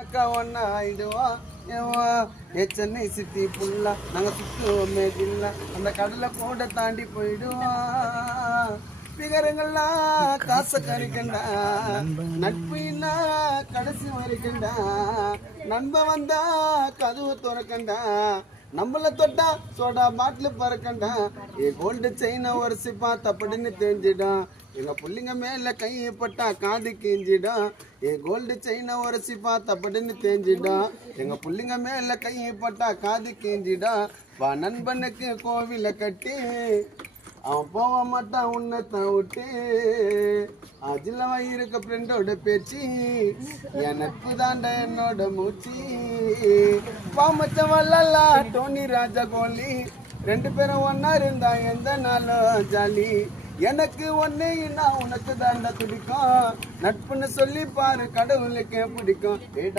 அக்கா ஒன்னா ஆயிடுவோம் சென்னை சித்தி புல்லா நாங்க சுத்துவோமே இல்ல அந்த கடலை கூட தாண்டி போயிடுவோம். பிகரங்கள்லாம் காசை கறிக்கண்டா நட்பு இல்ல கடைசி வரைக்கண்டா நண்பன் வந்தா கதவு துறக்கண்டா நம்மள தொட்டா சோடா பாட்டில் பறக்கண்டா கோல்டு செயினை உரசிப்பா தப்படுன்னு தெரிஞ்சிடும் எங்க புள்ளிங்க மேல கைப்பட்டா காது கிஞ்சிடும் கோல்டு செயினை உரசிப்பா தப்படுன்னு தெரிஞ்சிடும் எங்க புள்ளிங்க மேல கைப்பட்டா காது கிஞ்சிடும் வா நண்பனுக்கு கோவில கட்டி அவன் போக மாட்டான் உன்னை விட்டு அதில் இருக்க ஃப்ரெண்டோட பேச்சு என் நட்பு தாண்ட என்னோட மூச்சு பாமச்சம் வல்லலா டோனி ராஜா கோலி 2 பேரும் ஒன்னா இருந்தா எந்த நாளும் ஜாலி எனக்கு ஒன்னேன்னா உனக்கு தாண்டா துடிக்கும் நட்புன்னு சொல்லி பாரு கடவுளுக்கே பிடிக்கும்.